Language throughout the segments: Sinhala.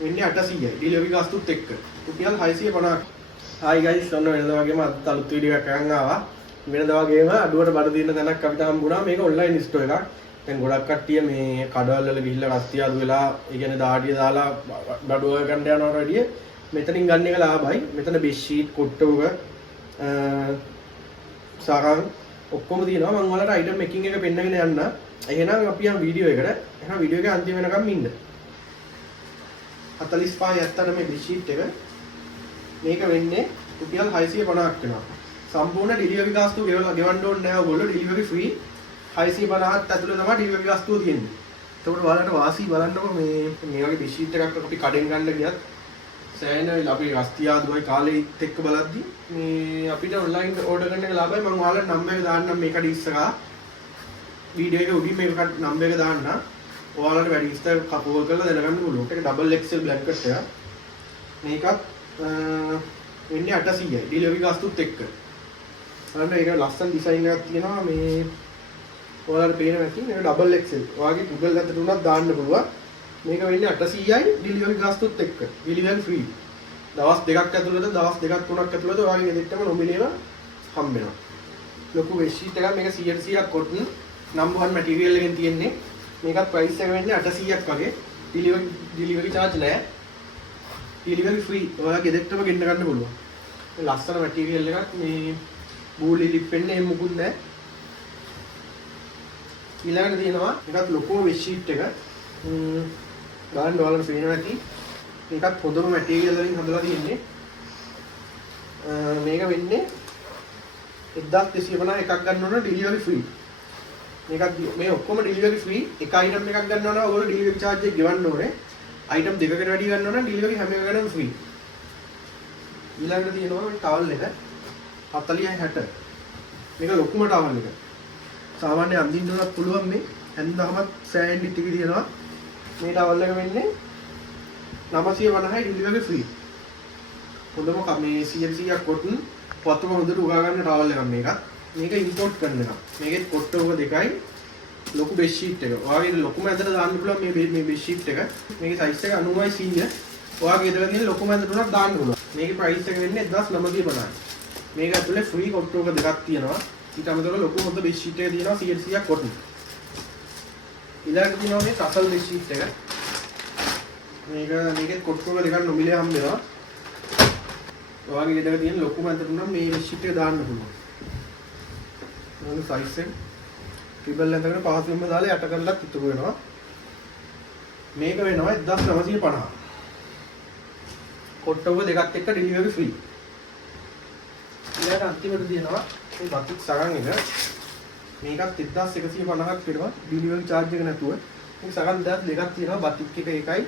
වෙන්නේ 800යි. ඩිලිවරි ගාස්තුත් එක්ක. රුපියල් 650ක්. Hi guys, ඔන්න වෙනදා වගේම අද අලුත් වීඩියෝ එකක් අරන් ආවා. වෙනදා වගේම අඩුවට බඩ දින්න තැනක් අපිට හම්බුණා. මේක ඔන්ලයින් ස්ටෝර් එකක්. දැන් ගොඩක් කට්ටිය මේ කඩවල වල ගිහිල්ලා රස්තිය අඩු වෙලා, ඒ කියන්නේ දාඩිය දාලා බඩුව ගන්න යනවට වැඩිය මෙතනින් ගන්න එක ලාභයි. මෙතන බෙඩ් ෂීට්, කොට්ටුව, සාරං ඔක්කොම තියෙනවා. මම ඔයාලට අයිටම් මේකින් එක පෙන්නගෙන යන්න. එහෙනම් අපි යමු වීඩියෝ එකට. එහෙනම් වීඩියෝ එක අන්තිම වෙනකම් ඉන්න. 45 ඇත්තට මේ බෙඩ් ෂීට් එක මේක වෙන්නේ රුපියල් 650ක් වෙනවා. සම්පූර්ණ ඩිලිවරි ගාස්තුව ගෙවන්න ඕනේ නැහැ ඔයගොල්ලෝ. ඩිලිවරි ෆ්‍රී 650ත් ඇතුළේ තමයි ඩිලිවරි ගාස්තුව තියෙන්නේ. එතකොට ඔයාලට වාසි බලන්නකො මේ වගේ බෙඩ් ෂීට් එකක් අපි කඩෙන් ගන්න ගියත් සෑහෙන අපි රස්තියාදුවයි කාලෙත් එක්ක බලද්දි මේ අපිට ඔන්ලයින් ඕඩර් කරන එක ලාභයි. මම ඔයාලට නම්බර් එක දාන්නම් මේකට ඉස්සරහා. වීඩියෝ එක උඩින් මේක නම්බර් එක දාන්න. ඔයාලට වැඩි විස්තර කපුව කරලා දැනගන්න පුළුවන්. ඒක ඩබල් XL බ්ලැන්කට් එක. මේකත් වෙන්නේ 800යි. ඩිලිවරි ගාස්තුත් එක්ක. බලන්න ඒක ලස්සන ඩිසයින් එකක් තියෙනවා. මේ ඔයාලට පේන නැති මේක ඩබල් XL. ඔයාගේ Google ඇතුළට උනත් දාන්න පුළුවන්. මේක වෙන්නේ 800යි ඩිලිවරි ගාස්තුත් එක්ක. Delivery free. දවස් දෙකක් ඇතුළත, දවස් දෙකක් තුනක් ඇතුළත ඔයාගේ ගෙදරටම නොමිලේම හම්බ වෙනවා. ලොකු බෙඩ් ෂීට් එකක්. මේක 100% කොටන් නම්බර් 1 මැටීරියල් එකෙන් තියෙන්නේ. මේකත් ප්‍රයිස් එක වෙන්නේ 800ක් වගේ. ඩිලිවරි charge නැහැ. Delivery free. ඔයාගේ ගෙදරටම ගෙන්න ගන්න පුළුවන්. මේ ලස්සන මැටීරියල් එකක්. මේ බූලි ලිප් වෙන්නේ එහෙම මුකුත් නැහැ. ඊළඟට තියෙනවා එකත් ලොකෝ බෙඩ් ෂීට් එක. ගන්න ඔයාලට පේනවා ඇති. මේකත් හොඳම මැටීරියල් වලින් හදලා තියෙන්නේ. මේක වෙන්නේ 1250 එකක් ගන්න ඕන ඩිලිවරි ෆ්‍රී. මේකත් මේ ඔක්කොම ඩිලිවරි ෆ්‍රී. එක අයිටම් එකක් ගන්න ඕන ඔයගොල්ලෝ ඩිලිවරි charge එක ගෙවන්න ඕනේ. අයිටම් දෙකකට වැඩි ගන්න ඕන ඩිලිවරි හැම එකකටම ෆ්‍රී. ඊළඟට තියෙනවා මේ ටවල් එක 40/60. මේක ලොකුම ටවල් එක. සාමාන්‍ය අඳින්න උනත් පුළුවන් මේ. හැන්දාමත් සෑහෙන ටික තියෙනවා. මේ ටවල් එක වෙන්නේ 950යි ඩිලිවරි ෆ්‍රී. හොඳම මේ 100% කොටන් පොතම හොඳට උගා ගන්න ටවල් එකක් මේකත්. මේක ඉම්පෝට් කරන එකක්. මේකෙත් කොට්ටෝක දෙකයි ලොකු බෙඩ් ෂීට් එක. ඔයාගේ ලොකුම ඇඳට දාන්න පුළුවන් මේ බෙඩ් ෂීට් එක. මේකේ සයිස් එක 90/100. ඔයාගේ ගෙදර තියෙන ලොකුම ඇඳට උනත් දාන්න පුළුවන්. මේකේ ප්‍රයිස් එක වෙන්නේ 1950යි. මේක ඇතුලේ ෆ්‍රී කොට්ටෝක දෙකක් තියෙනවා. ඊට අමතරව ලොකු හොඳ බෙඩ් ෂීට් එක තියෙනවා 100% කොටන්. ඊළඟට තියෙනවා මේ කසල් බෙඩ් ෂීට් එක. මේකෙත් කොට්ටෝක දෙකක් නොමිලේ හම්බ වෙනවා. ඔයාගේ ගෙදර තියෙන ලොකුම ඇඳට උනම් මේ බෙඩ් ෂීට් එක දාන්න පුළුවන්. මොන සයිස් එක ට්‍රිපල් ඇඳගෙන පහසුවෙන්ම දාලා යට කරලත් ඉතුරු වෙනවා. මේක වෙනවා 1950. කොට්ටෝක දෙකත් එක්ක ඩිලිවරි ෆ්‍රී. ඊළඟට අන්තිමට තියෙනවා මේ බතික් සරන් එක. මේකත් 1150ක් වෙනවා ඩිලිවරි charge එක නැතුව. මේක සරන් දෙකක් තියෙනවා. බතික් එක එකයි.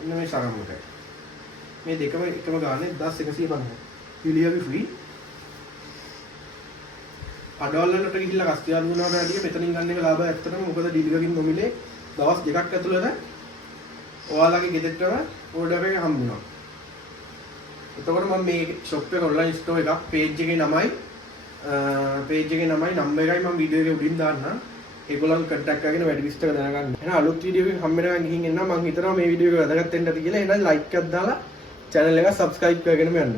එන්න මේ සරන් එකයි. මේ දෙකම එකම ගානේ 1150. Delivery free. අඩවල් වලට ගිහිල්ලා කස්තියාදු වුණාට වැඩිය මෙතනින් ගන්න එක ලාභයි ඇත්තටම. මොකද ඩිලිවරින් නොමිලේ දවස් දෙකක් ඇතුළත ඔයාලගේ ගෙදරටම ඕඩර් එක හම්බ වෙනවා. එතකොට මම මේ shop එක ඔන්ලයින් ස්ටෝර් එකක් page එකේ නමයි නම්බර් එකයි මම වීඩියෝ එකේ උඩින් දාන්නම්. ඒගොල්ලන් contact කරගෙන වැඩි විස්තර දැනගන්න. එහෙනම් අලුත් වීඩියෝ එකකින් හම්බෙනවා ගිහින් එන්න. මම හිතනවා මේ වීඩියෝ එක වැදගත් වෙන්න ඇති කියලා. එහෙනම් like එකක් දාලා channel එක subscribe කරගෙනම යන්න.